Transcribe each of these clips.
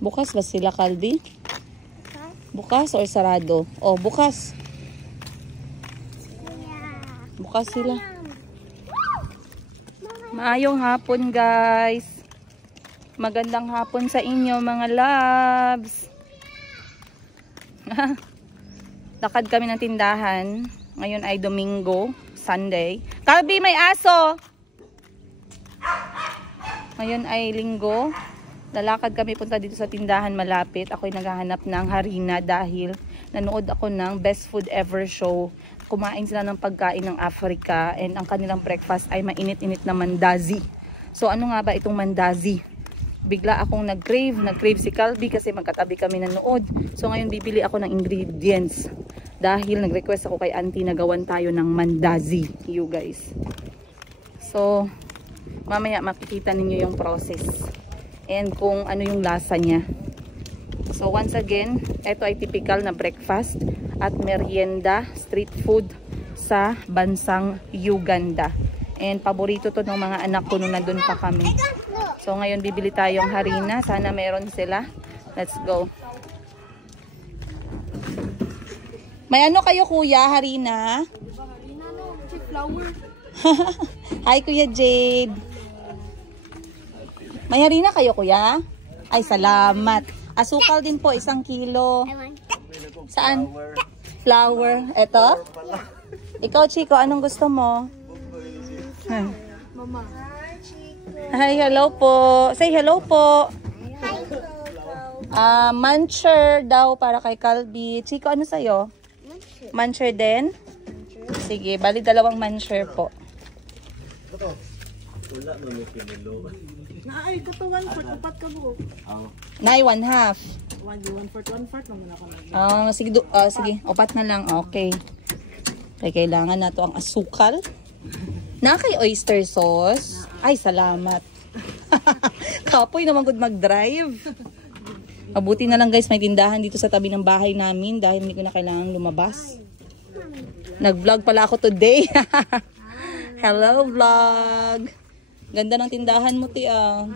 Bukas ba sila, Calbi? Bukas or sarado? Oh, bukas. Bukas sila. Maayong hapon, guys. Magandang hapon sa inyo, mga loves. Lakad kami ng tindahan. Ngayon ay Domingo, Sunday. Calbi, may aso! Ngayon ay Linggo. Lalakad kami punta dito sa tindahan malapit. Ako'y naghahanap ng harina dahil nanood ako ng Best Food Ever show. Kumain sila ng pagkain ng Africa and ang kanilang breakfast ay mainit-init na mandazi. So ano nga ba itong mandazi? Bigla akong nag-crave si Calbi kasi magkatabi kami nanood. So ngayon bibili ako ng ingredients dahil nag-request ako kay auntie na gawan tayo ng mandazi, you guys. So mamaya makikita ninyo yung process and kung ano yung lasa niya. So once again, ito ay typical na breakfast at merienda, street food sa bansang Uganda. And paborito to ng mga anak ko nung nandun pa kami. So ngayon bibili tayong harina. Sana meron sila. Let's go. May ano kayo kuya, harina? Harina no, flour. Hi Kuya Jade. May harina kayo kuya? Ay salamat. Asukal din po 1 kilo. Saan? Flour. Ito? Ikaw Chico, anong gusto mo? Mama. Hi, hello po. Say hello po. Muncher daw para kay Calbi. Chico, ano sa'yo? Muncher din? Sige, bali 2 muncher po. Wala na may pinilo. Ay, ito 1/4. Upat ka buo. Nay, 1/2. 1/4 naman ako. Sige, sige, 4 na lang. Okay. Kaya kailangan na to ang asukal. Na kay oyster sauce. Ay, salamat. Kapoy naman good mag-drive. Mabuti na lang guys, may tindahan dito sa tabi ng bahay namin dahil hindi ko na kailangan lumabas. Nag-vlog pala ako today. Hello vlog. Ganda ng tindahan mo, Tia.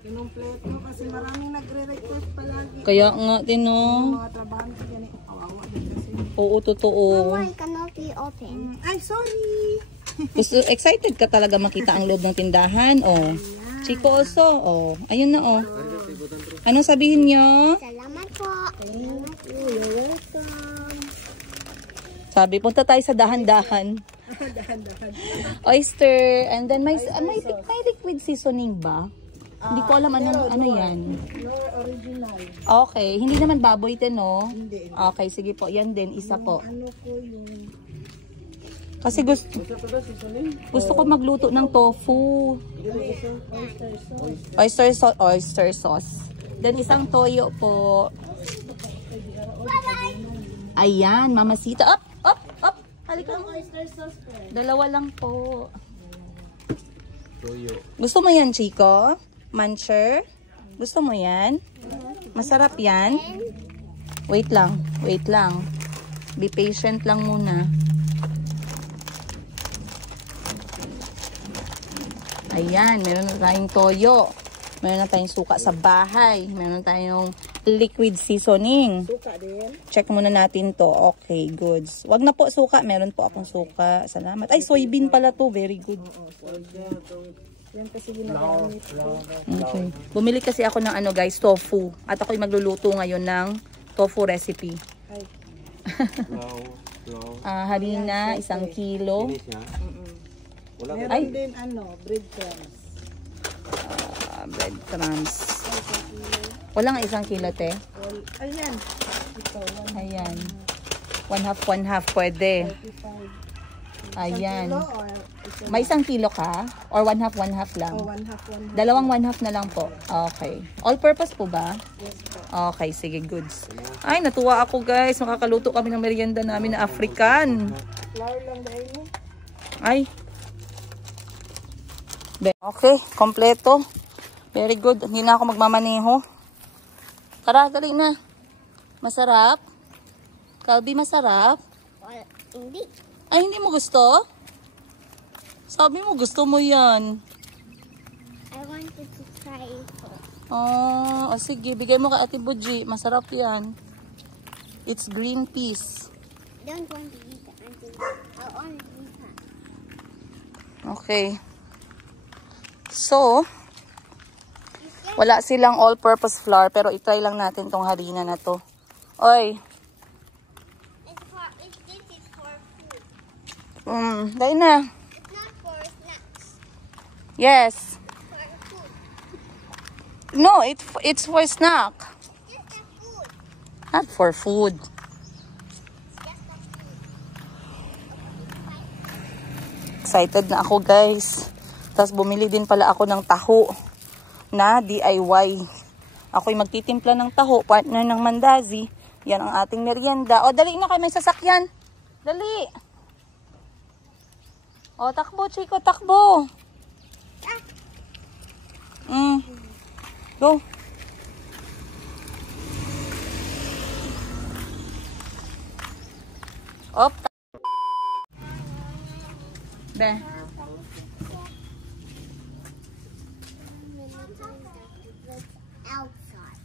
Ganong plate mo kasi maraming nagre-request palagi. Kaya nga, Tino. Mga trabaho ko yan. Kawawa din kasi. Oo, totoo. Why cannot be open? Ay, sorry. Gusto, excited ka talaga makita ang loob ng tindahan. Oh. Chico also. Oh. Ayun na, oh. Anong sabihin nyo? Salamat po. Thank you. You're welcome. Sabi, punta tayo sa dahan-dahan. Oyster. And then, may liquid seasoning ba? Hindi ko alam ano yan. No original. Okay. Hindi naman baboy din, no? Hindi. Okay, sige po. Yan din. Isa po. Ano po yung... Kasi gusto ko magluto ng tofu. Oyster sauce. Then isang toyo po. Ayan, mamasita. Up. Halika. Oyster sauce po. 2 lang po. Toyo. Gusto mo yan, Chico? Muncher? Gusto mo yan? Masarap yan? Wait lang. Be patient lang muna. Ayan, meron na tayong toyo. Meron na tayong suka sa bahay. Meron na tayong liquid seasoning. Suka din. Check muna natin to. Okay, goods. Wag na po suka. Meron po akong suka. Salamat. Ay, soybean pala to. Very good. Yan kasi ginagamit ko. Okay. Bumili kasi ako ng ano guys, tofu. At ako'y magluluto ngayon ng tofu recipe. Ay. Harina, 1 kilo. Meron din breadcrumbs. Breadcrumbs. Walang 1 kilo, te. Ayan. Ito. Ayan. 1/2 pwede. 35. Ayan. Kilo or May 1 kilo ka? Or 1/2 lang? Oh, 1/2. 2 1/2 na lang po. Okay. All purpose po ba? Yes po. Okay, sige, goods. Ay, natuwa ako guys. Makakaluto kami ng merienda namin na African. Flour lang dahil mo. Ay. Okay, kompleto. Very good. Hindi na ako magmamaneho. Tara, dali na. Masarap? Calbi, masarap? Hindi. Ay, hindi mo gusto? Sabi mo, gusto mo yan. I wanted to try it. Oh, sige. Bigay mo kay Ate Buji. Masarap yan. It's green peas. Don't want to eat it until I only eat that. Okay. So, wala silang all-purpose flour, pero itry lang natin tong harina na to. Oy. This is for food. Dahil na. It's not for snacks. Yes. For food. No, it's for snack. Just the food. Not for food. Just the food. Excited na ako, guys. Tapos bumili din pala ako ng taho na DIY. Ako'y magtitimpla ng taho, partner ng mandazi. Yan ang ating merienda. O, dali na kayo, may sasakyan. Dali. O, takbo, Chico, takbo. Go. Op. Be. Outside.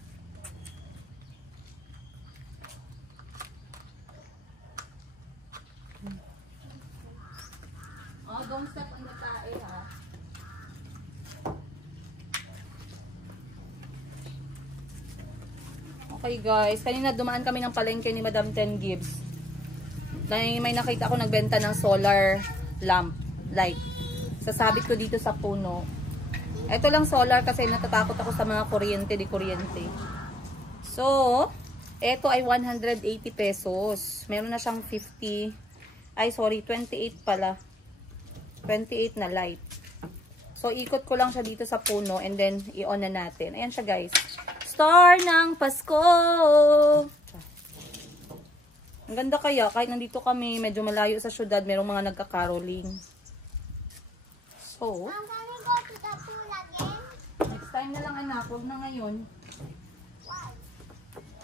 Oh, don't step on the tae, ha? Okay, guys. Kanina dumaan kami ng palengke ni Madam Ten Gibbs. May nakita ako nagbenta ng solar lamp light. Sasabit ko dito sa puno. Ito lang solar kasi natatakot ako sa mga kuryente, di kuryente. So, ito ay 180 pesos. Meron na siyang 28 pala. 28 na light. So, ikot ko lang siya dito sa puno and then i-on na natin. Ayan siya, guys. Star ng Pasko! Ang ganda kaya, kahit nandito kami, medyo malayo sa syudad, merong mga nagka-caroling. So, Mom, can we go to the pool again? next time na lang anak, huwag na ngayon.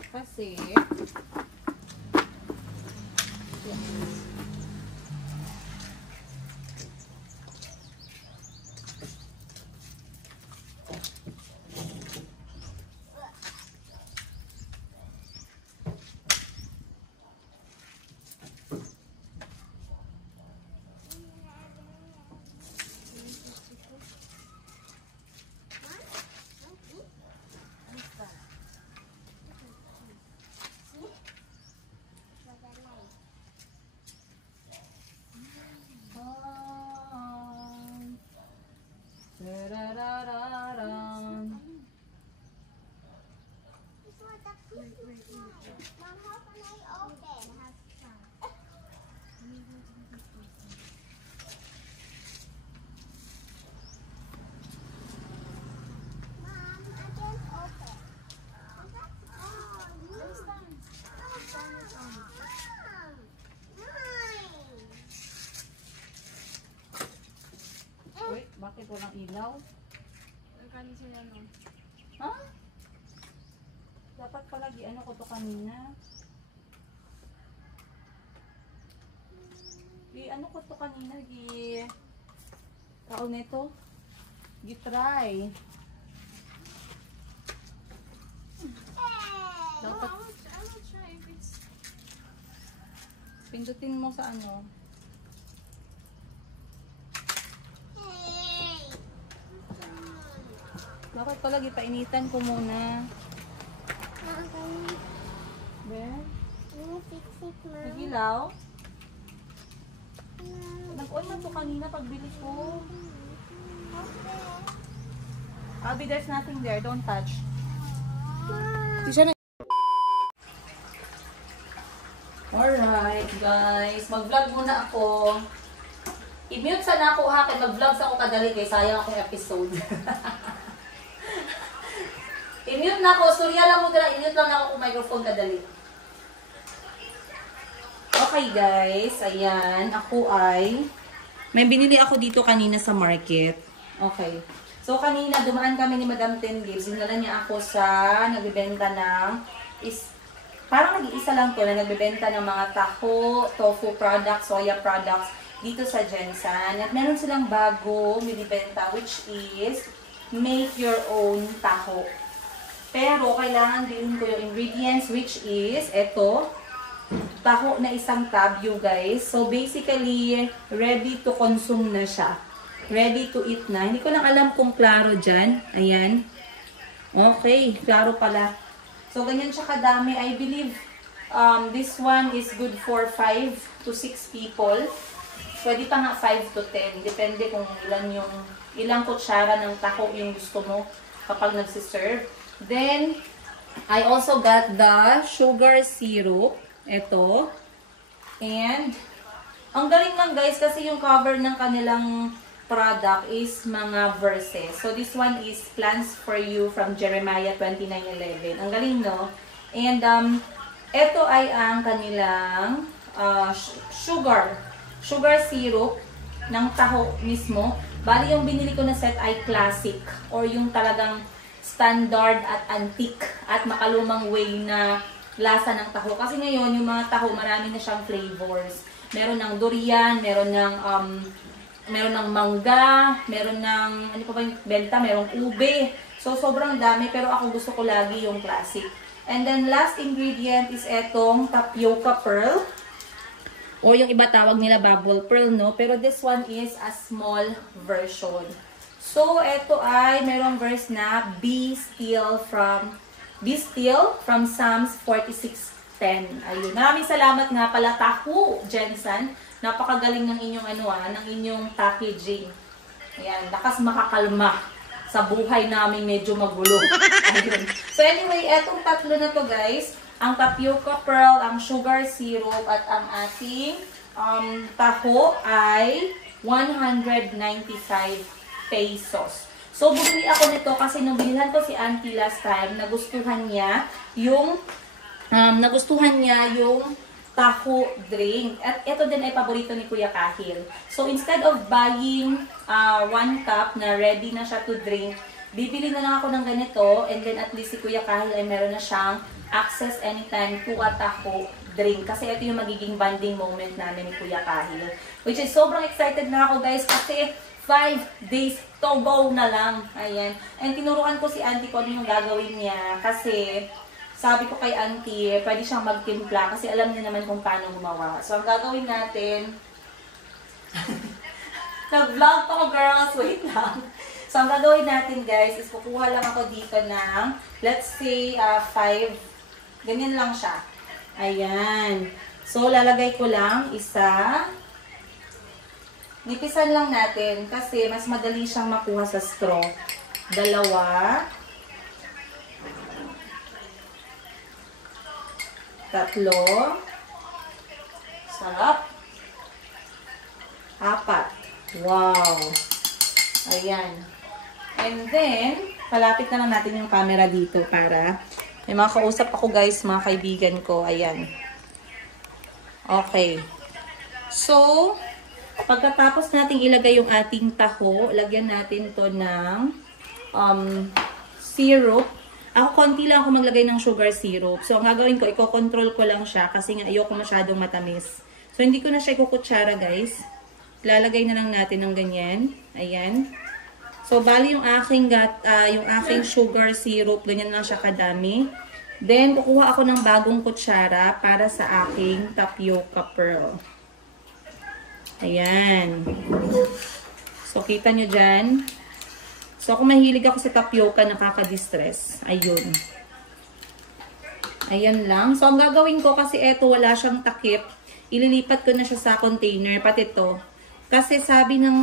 Kasi, Mom, how can I open? Mom, I can't open. wait, bakit walang ilaw? Ha? Dapat pala ano ko to kanina. Ano ko to kanina, tao nito. Try. Dapat pindutin mo sa ano. Dapat pala painitan ko muna. Ben? Nagilaw? Nag-on na to kanina pagbili ko. Abby, there's nothing there. Don't touch. Alright, guys. Mag-vlog muna ako. I-mute sana ako ha. Kaya mag-vlog sa ako kadali. Kaya sayang akong episode. I-mute na ako. Storya lang mo dala. I-mute lang ako kung microphone kadali. Okay, guys. Ayan. Ako ay may binili ako dito kanina sa market. Okay. So, kanina dumaan kami ni Madam Ten Gibbs. Dinala niya ako sa nagbibenta ng parang nag-iisa lang to na nagbibenta ng mga taho, tofu products, soya products dito sa Jensen. At meron silang bago binibenta which is make your own taho. Pero, kailangan din ko yung ingredients, which is, ito, taho na isang tab, you guys. So, basically, ready to consume na siya. Ready to eat na. Hindi ko lang alam kung klaro dyan. Ayan. Okay, klaro pala. So, ganyan siya kadami. I believe, this one is good for 5 to 6 people. Pwede pa nga 5 to 10. Depende kung ilang kutsara ng taho yung gusto mo kapag nagsiserve. Then, I also got the sugar syrup. Ito. And, ang galing lang guys kasi yung cover ng kanilang product is mga verses. So, this one is Plans for You from Jeremiah 29:11. Ang galing, no? And, ito ay ang kanilang sugar syrup ng taho mismo. Bali, yung binili ko na set ay classic or yung talagang standard at antique at makalumang way na lasa ng taho. Kasi ngayon, yung mga taho, marami na siyang flavors. Meron ng durian, meron ng mangga, meron ng, ano pa ba yung benta? Merong ube. So, sobrang dami, pero ako gusto ko lagi yung classic. And then, last ingredient is etong tapioca pearl. O yung iba tawag nila bubble pearl, no? Pero this one is a small version. So, ito ay merong verse na Be still from Psalms 46:10. Ayun. Maraming salamat nga pala, Taho Jensen. Napakagaling ng inyong ng inyong packaging. Ayan, lakas makakalma sa buhay namin medyo magulo. Ayun. So anyway, etong tatlo na to guys, ang tapioca pearl, ang sugar syrup, at ang ating taho ay 195 pesos. So, bumili ako nito kasi nung binilhan ko si Auntie last time, nagustuhan niya yung taho drink. At ito din ay paborito ni Kuya Kahil. So, instead of buying 1 cup na ready na siya to drink, bibili na lang ako ng ganito, and then at least si Kuya Kahil ay meron na siyang access anytime to a taho drink. Kasi ito yung magiging bonding moment namin ni Kuya Kahil. Which is sobrang excited na ako guys kasi 5 days to go na lang. Ayan. And tinuruan ko si Auntie kung ano yung gagawin niya. Kasi sabi ko kay Auntie, pwede siyang magtimpla kasi alam niya naman kung paano gumawa. So, ang gagawin natin, nag-vlog pa ko girls, wait lang. So, ang gagawin natin guys, is kukuha lang ako dito ng, let's say, 5. Ganyan lang siya. Ayan. So, lalagay ko lang isa. Nipisan lang natin kasi mas madali siyang makuha sa straw. 2. 3. Sarap. 4. Wow. Ayan. And then, palapit na lang natin yung camera dito para may mga kausap ako guys, mga kaibigan ko. Ayan. Okay. So, pagkatapos nating ilagay yung ating taho, lagyan natin to ng syrup. Ako, konti lang ako maglagay ng sugar syrup. So, ang gagawin ko, i-control ko lang siya kasi nga ayoko masyadong matamis. So, hindi ko na siya ikukutsara, guys. Lalagay na lang natin ng ganyan. Ayan. So, bali yung aking sugar syrup, ganyan lang siya kadami. Then, kukuha ako ng bagong kutsara para sa aking tapioca pearl. Ayan. So, kita nyo dyan. So, kung mahilig ako sa tapioca, nakaka-distress. Ayun. Ayan lang. So, ang gagawin ko, kasi eto, wala siyang takip. Ililipat ko na siya sa container, pati ito. Kasi sabi ng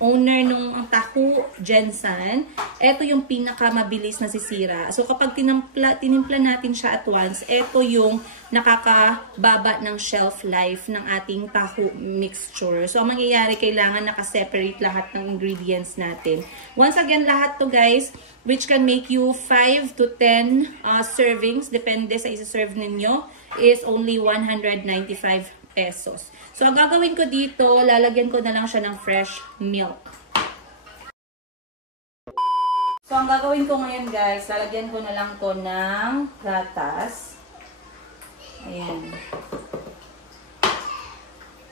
owner nung Taho Jensen, eto yung pinakamabilis na sisira. So, kapag tinimpla natin siya at once, eto yung nakakababa ng shelf life ng ating taho mixture. So, ang mangyayari, kailangan nakaseparate lahat ng ingredients natin. Once again, lahat to guys, which can make you 5 to 10 servings, depende sa isa-serve ninyo, is only 195 pesos. So, ang gagawin ko dito, lalagyan ko na lang siya ng fresh milk. So, ang gagawin ko ngayon guys, lalagyan ko na lang to ng gatas. Ayan.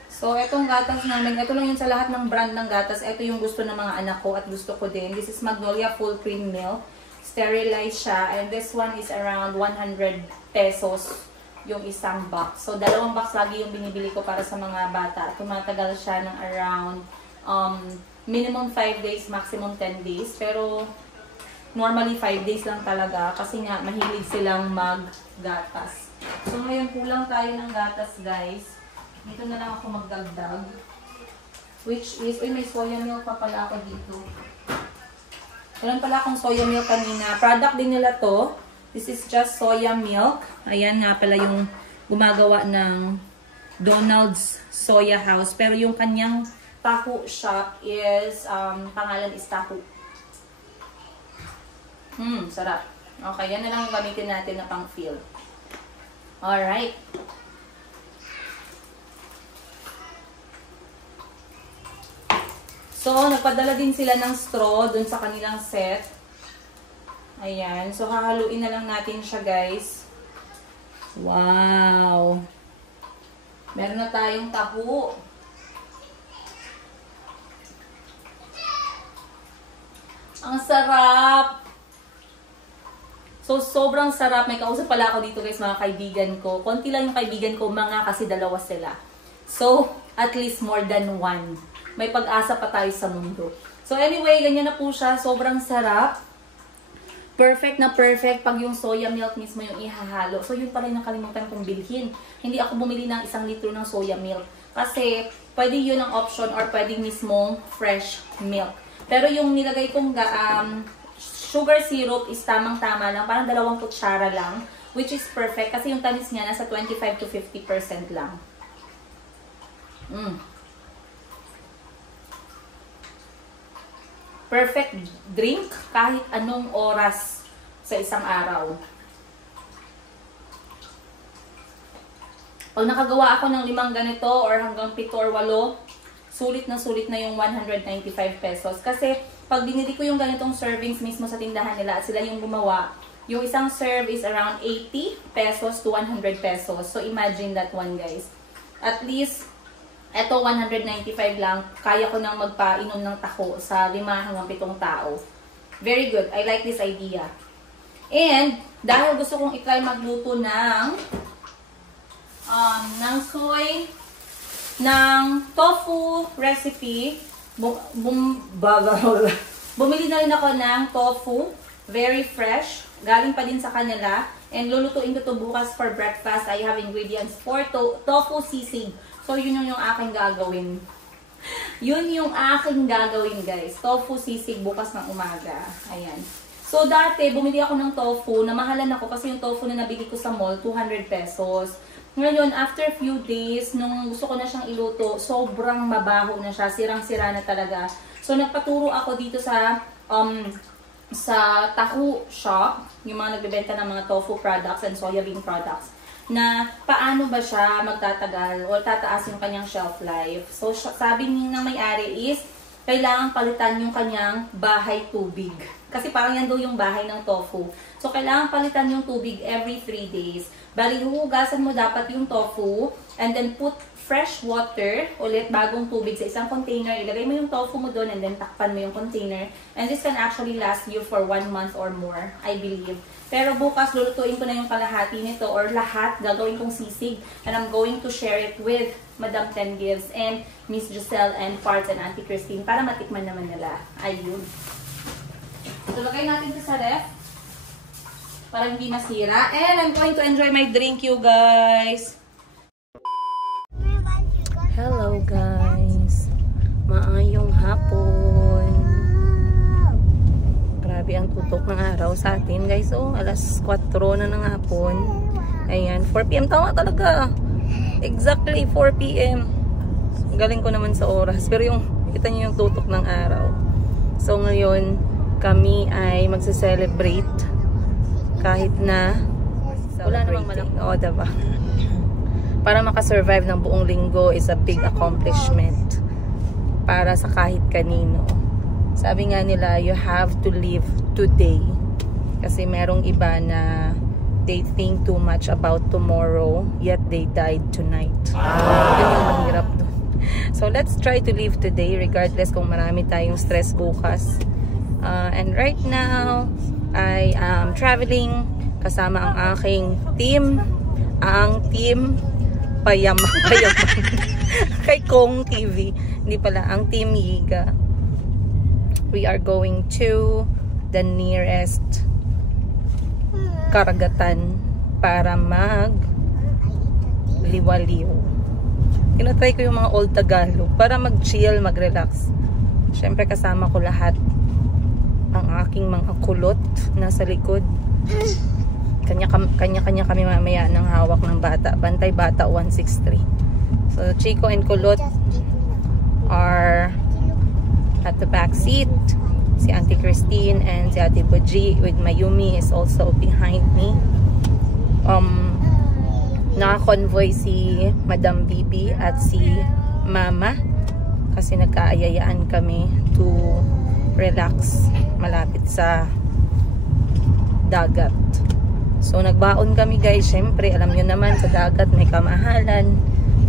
So, etong gatas namin, ito lang yun sa lahat ng brand ng gatas. Ito yung gusto ng mga anak ko at gusto ko din. This is Magnolia Full Cream Milk. Sterilized siya. And this one is around 100 pesos yung isang box. So, 2 box lagi yung binibili ko para sa mga bata. Tumatagal siya ng around minimum 5 days, maximum 10 days. Pero, normally 5 days lang talaga kasi nga mahilig silang maggatas. So, ngayon kulang tayo ng gatas, guys. Dito na lang ako magdagdag. Which is, may soya milk pa pala ako dito. Meron pala akong soya milk kanina. Product din nila to. This is just soya milk. Ayan nga pala yung gumagawa ng Donald's Soya House. Pero yung kanyang Tahu shop is, pangalan is Tahu. Sarap. Okay, yan na lang yung gamitin natin na pang-fill. Alright. So, nagpadala din sila ng straw dun sa kanilang set. Ayan. So, hahaluin na lang natin siya, guys. Wow! Meron na tayong tahu. Ang sarap! So, sobrang sarap. May kausap pala ako dito, guys, mga kaibigan ko. Konti lang yung kaibigan ko, mga kasi 2 sila. So, at least more than 1. May pag-asa pa tayo sa mundo. So anyway, ganyan na po siya. Sobrang sarap. Perfect na perfect pag yung soya milk mismo yung ihahalo. So yun pala yung nakalimutan kong bilhin. Hindi ako bumili ng 1 litro ng soya milk. Kasi pwede yun ang option or pwede mismong fresh milk. Pero yung nilagay kong sugar syrup is tamang-tama lang. Parang 2 kutsara lang. Which is perfect. Kasi yung tamis niya nasa 25 to 50% lang. Perfect drink kahit anong oras sa isang araw. Pag nakagawa ako ng 5 ganito or hanggang 7 or 8, sulit na yung 195 pesos. Kasi pag binili ko yung ganitong servings mismo sa tindahan nila at sila yung gumawa, yung isang serve is around 80 pesos to 100 pesos. So imagine that one, guys. At least eto, 195 lang. Kaya ko nang magpainom ng taho sa 5 hanggang 7 tao. Very good. I like this idea. And, dahil gusto kong i-try magluto ng tofu recipe, bumili na rin ako ng tofu. Very fresh. Galing pa din sa kanila. And lulutuin ko to bukas for breakfast. I have ingredients for tofu sisig. So, yun yung aking gagawin. Yun yung aking gagawin, guys. Tofu sisig bukas ng umaga. Ayan. So, dati, bumili ako ng tofu. Namahalan ako kasi yung tofu na nabili ko sa mall, 200 pesos. Ngayon, after few days, nung gusto ko na siyang iluto, sobrang mabaho na siya. Sirang-sira na talaga. So, nagpaturo ako dito sa Tahu shop, yung mga nagbebenta ng mga tofu products and soya bean products, na paano ba siya magtatagal o tataas yung kanyang shelf life. So, sabi ng may-ari is, kailangan palitan yung kanyang bahay tubig. Kasi parang yan daw yung bahay ng tofu. So, kailangan palitan yung tubig every 3 days. Bali, huhugasan mo dapat yung tofu and then put fresh water, ulit bagong tubig sa isang container. Ilagay mo yung tofu mo doon and then takpan mo yung container. And this can actually last you for 1 month or more, I believe. Pero bukas, lulutuin ko na yung kalahati nito or lahat, gagawin kong sisig. And I'm going to share it with Madam Ten Gives and Miss Giselle and Parts and Auntie Christine para matikman naman nila. Ayun. So, lagay natin ito sa ref para hindi masira. And I'm going to enjoy my drink, you guys. Hello, guys. Maayong hapon. Grabe ang tutok ng araw sa atin, guys. Oh, alas 4 na ng hapon. Ayan, 4 PM. Tama talaga. Exactly 4 PM. Galing ko naman sa oras. Pero yung, kita niyo yung tutok ng araw. So, ngayon, kami ay magse-celebrate kahit na wala namang malaki. O, diba? Para makasurvive ng buong linggo is a big accomplishment para sa kahit kanino. Sabi nga nila, you have to live today. Kasi merong iba na they think too much about tomorrow, yet they died tonight. Yun yung mahirap doon. So let's try to live today regardless kung marami tayong stress bukas. And right now, I am traveling kasama ang aking team. Ang team Payaman. Kay Kong TV. Hindi pala, ang team Yiga. We are going to the nearest karagatan para mag-liwaliw. Tinatry ko yung mga old Tagalog para mag-chill, mag-relax. Siyempre kasama ko lahat. Ang aking mga kulot nasa likod. Kanya-kanya kami mamaya ng hawak ng bata. Bantay Bata 163. So Chico and Kulot are at the back seat. Si Auntie Christine and si Ate Buji with Mayumi is also behind me. Naka-convoy si Madam Bibi at si Mama kasi nagkaayayaan kami to relax malapit sa dagat. So nagbaon kami guys, syempre alam nyo naman sa dagat may kamahalan.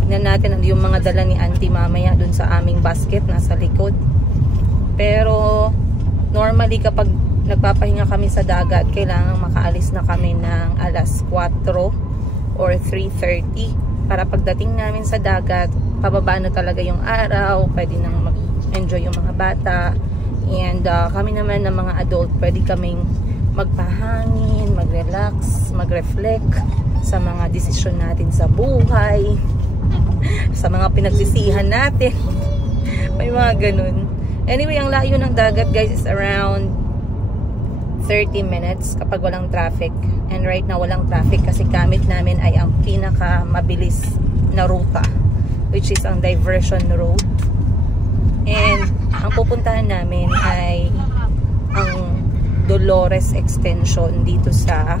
Tignan natin yung mga dala ni Auntie mamaya dun sa aming basket nasa likod. Pero normally kapag nagpapahinga kami sa dagat, kailangan makaalis na kami ng alas 4 or 3:30 para pagdating namin sa dagat, pababa na talaga yung araw, pwede nang mag-enjoy yung mga bata. And kami naman ng mga adult, pwede kaming magpahangin, mag-relax, mag-reflect sa mga desisyon natin sa buhay, sa mga pinagsisihan natin. May mga ganun. Anyway, ang layo ng dagat guys is around 30 minutes kapag walang traffic. And right now walang traffic kasi gamit namin ay ang pinaka mabilis na ruta, which is ang diversion road. And ang pupuntahan namin ay ang Dolores Extension dito sa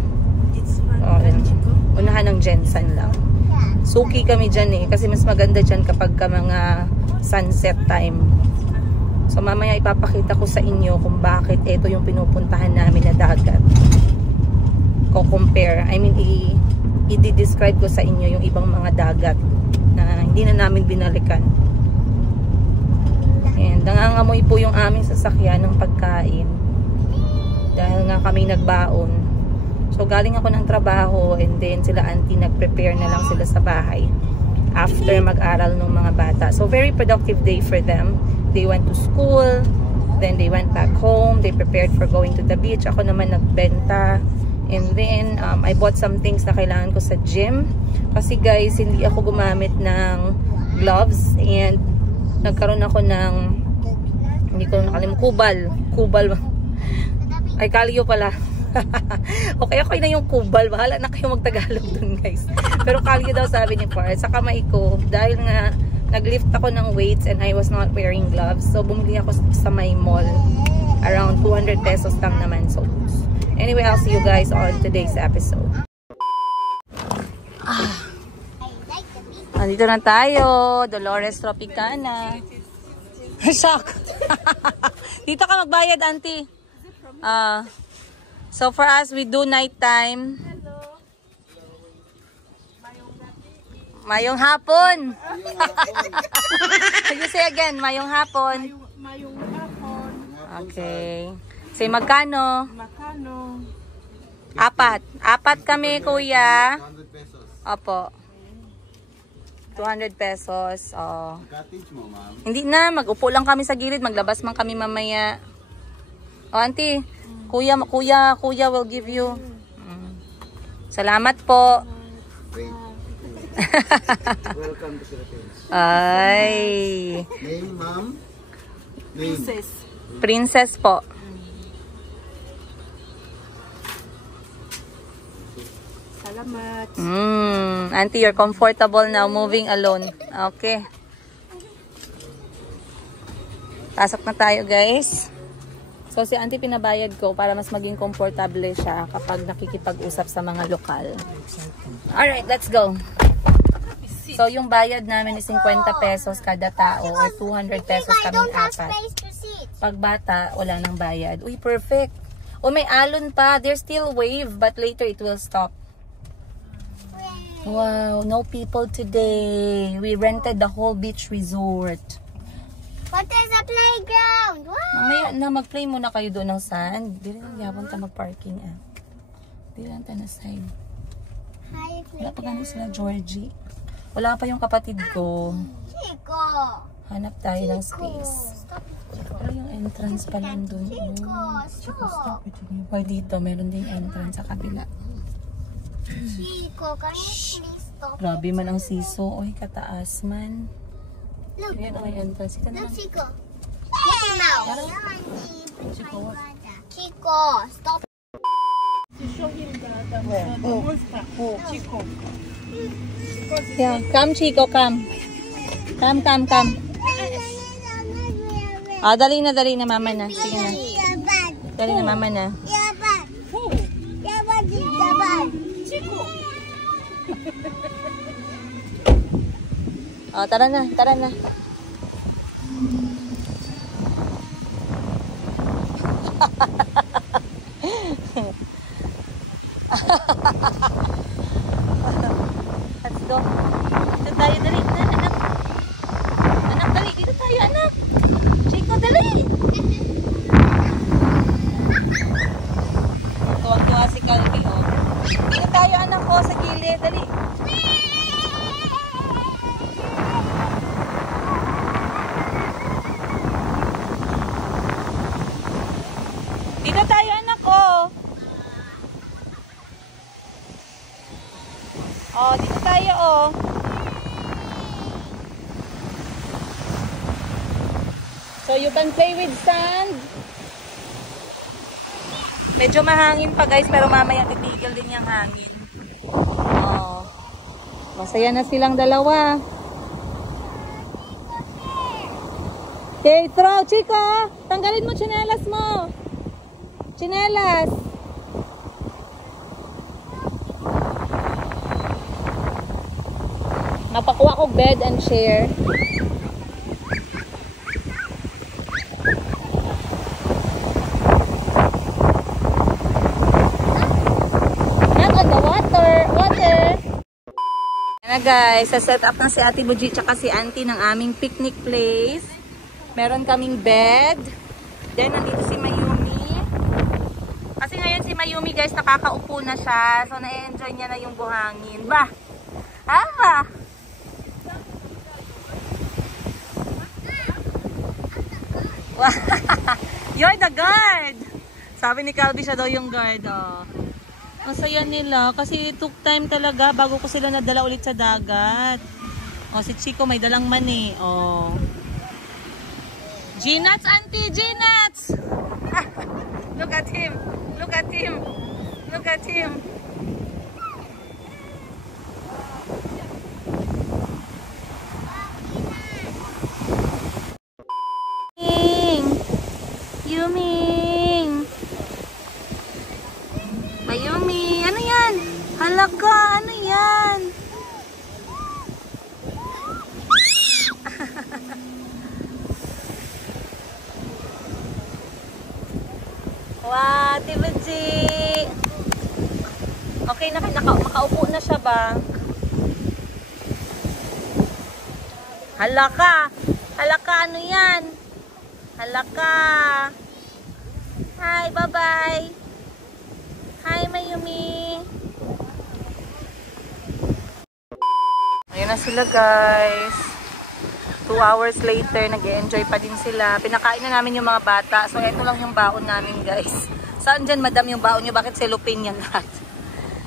unahan ng Jensen lang. Suki kami dyan kasi mas maganda dyan kapag ka mga sunset time. So mamaya ipapakita ko sa inyo kung bakit ito yung pinupuntahan namin na dagat. Compare, I mean i-describe ko sa inyo yung ibang mga dagat na hindi na namin binalikan. And nangangamoy po yung aming sasakyan ng pagkain dahil nga kami nagbaon. So galing ako ng trabaho and then sila Auntie nag-prepare na lang sila sa bahay after mag-aral ng mga bata. So very productive day for them. They went to school, then they went back home, they prepared for going to the beach. Ako naman nagbenta. And then I bought some things na kailangan ko sa gym kasi guys hindi ako gumamit ng gloves and nagkaroon ako ng, hindi ko nakalimutan, kubal ay kalyo pala. Okay, ako na yung kubal, bahala na kayo magtagalog dun guys, pero kalyo daw sabi ni Par sa kamay ko dahil nga naglift ako ng weights and I was not wearing gloves. So bumili ako sa may mall, around 200 pesos lang naman. So anyway, I'll see you guys on today's episode. Nandito na tayo, Dolores Tropicana. Shock. Dito ka magbayad, Auntie. So for us, we do nighttime. Mayong hapon. You say again, mayong hapon. Mayong hapon. Okay. Say magkano? Makano. Apat kami, kuya. 200 pesos. Opo. 200 pesos. Oh. Cottage mo, ma'am. Hindi na, mag-upo lang kami sa gilid, maglabas man kami mamaya. Oh, Auntie, kuya will give you. Salamat po. Wait. Welcome to Philippines. Ay. Name, ma'am? Princess. Princess po. Salamat. Auntie, you're comfortable now moving alone. Okay. Pasok na tayo, guys. So, si Auntie pinabayad ko para mas maging komportable siya kapag nakikipag-usap sa mga lokal. Alright, let's go. So, yung bayad namin is 50 pesos kada tao or 200 pesos kaming apat. Pag bata, wala nang bayad. Uy, perfect. Oh, may alon pa. There's still wave, but later it will stop. Wow, no people today. We rented the whole beach resort. But there's a playground. Wow. Mamaya na, mag-play muna kayo doon ng sand. Di rin yapon ta mag-parking Di lang ta na side. Hi, Wala pa ganun sila, Georgie. Wala pa yung kapatid ko. Chico. Hanap tayo ng space. Stop it. Pero yung entrance pa lang doon. Chico, stop. Hoy, dito, meron din entrance sa kabila. Chico, can you please stop? Grabe man ang siso. Oy, kataas man. Look. Ayan ang entrance. Ika Look, naman. Chico. Mickey Mouse. Chico, what? Chico, stop. Yeah, come Chico, come. Come. Ah, dali na mama na. Sige na. Dali na mama na. Oh, tara na. Let's go. Dito tayo, dali. Anak. Anak, dali. Dito tayo, anak. Chico, dali. Tuwang-tuwa si Calvi, oh. Dito tayo, anak ko, sa gilid. Dali. Dito tayo, anak ko. Oh, dito tayo, oh. So, you can play with sand. Medyo mahangin pa, guys, pero mamaya titigil din yung hangin. Oh. Masaya na silang dalawa. Okay, throw, Chico. Tanggalin mo tsinelas mo. Tsinelas. Napakuha ko bed and chair. Not on the water. Yan na guys, sa-set up na si Ate Buji tsaka si Auntie ng aming picnic place. Meron kaming bed. Then, nandito si Mayumi. Kasi ngayon si Mayumi guys, nakakaupo na siya. So, na-enjoy niya na yung buhangin. Ba? Ba? You're the guard! Sabi ni Calvi siya daw yung guard. Oh. Masaya nila kasi took time talaga bago ko sila nadala ulit sa dagat. Oh, si Chico may dalang mani. Oh. G-nuts, auntie! G-nuts! Look at him! Look at him! Look at him! Yuming! Mayumi! Ano yan? Halaka! Ano yan? Wow! Tibuji! Okay na kayo. Makaupo na siya ba? Halaka! Halaka! Ano yan? Halaka! Hi! Bye-bye! Hi, Mayumi! Ayun na sila, guys. 2 hours later, nag-enjoy pa din sila. Pinakain na namin yung mga bata. So, ito lang yung baon namin, guys. Saan dyan, madam, yung baon nyo? Bakit cellophane yan lahat?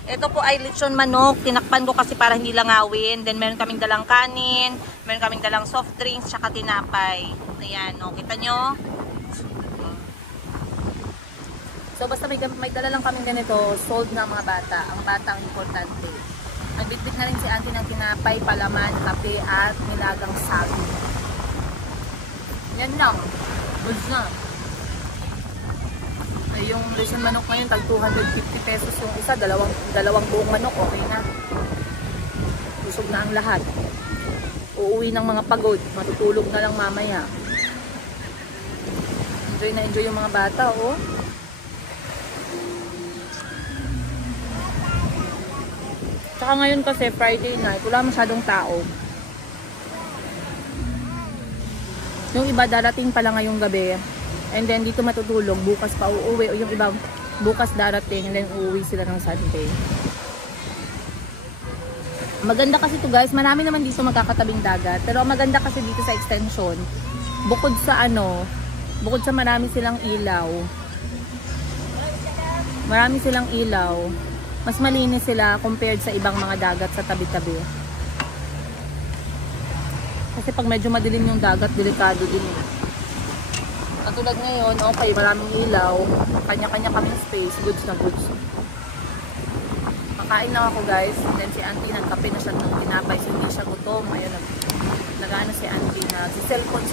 Ito po ay lechon manok. Tinakpan ko kasi para hindi langawin. Then, meron kaming dalang kanin. Meron kaming dalang soft drinks, tsaka tinapay. Ayan, o. Kita nyo? So, basta may dala lang kaming ganito. Sold ng mga bata. Ang bata ang importante. Nagbitbit na rin si auntie ng tinapay, palaman, kape, at nilagang sabi. Yan lang. Goods na. Ay, yung lechon manok ngayon, tag 250 pesos yung isa. Dalawang buong manok, okay na. Busog na ang lahat. Uuwi ng mga pagod. Matutulog na lang mamaya. Enjoy na enjoy yung mga bata, oh. Tsaka ngayon kasi Friday night, wala masyadong tao. Yung iba darating pala ngayong gabi. And then dito matutulog. Bukas pa uuwi. O yung iba bukas darating. And then uuwi sila ng Sunday. Maganda kasi to guys. Marami naman dito magkakatabing dagat. Pero ang maganda kasi dito sa extension. Bukod sa marami silang ilaw. Marami silang ilaw. Mas malinis sila compared sa ibang mga dagat sa tabi-tabi. Kasi pag medyo madilim yung dagat, delikado din. Katulad ngayon, okay, maraming ilaw. Kanya-kanya kaming space. Goods na goods. Makain na ako guys. And then si auntie nagkape na siya ng tinapay. So hindi siya gutom. Ayun, nag-ano si auntie na si cellphone.